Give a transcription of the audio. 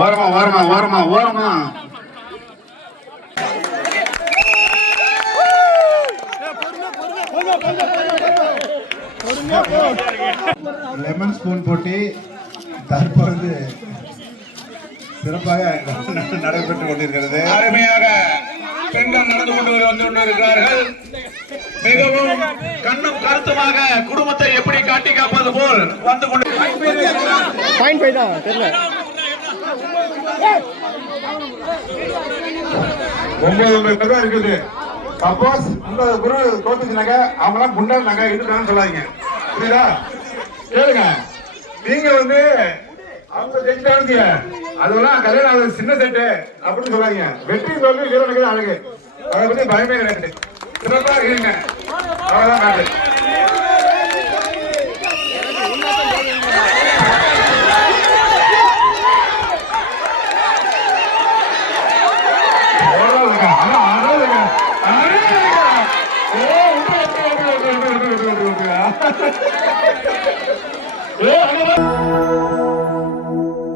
ஓரமா ஓரமா ஓரமா ஓரமா லெமன் ஸ்பூன் போட்டி தற்போது சிறப்பாக நடைபெற்றுக் கொண்டிருக்கிறது. அருமையாக பெண்கள் நடந்து வந்து கொண்டிருக்கிறார்கள். மிகவும் கண்ணும் கருத்துமாக குடும்பத்தை எப்படி காட்டி காப்பது போல் வந்து கொண்டு இருக்குது. சப்போஸ் இந்த குரு தோத்துச்சுனாக்க அவங்க எல்லாம் குண்டாங்க இருக்கான்னு சொல்லாதீங்க, புரியுதா? கேளுங்க, நீங்க வந்து அவங்க ஜெயிச்சாங்க அதெல்லாம் கல்யாணம் சின்ன செட்டு அப்படின்னு சொல்லாதீங்க. வெற்றி தோல்வி வீரனுக்கு அழகு, அதை பத்தி பயமே கிடையாது. சிறப்பா இருக்கீங்க, அவ்வளவுதான் காட்டு.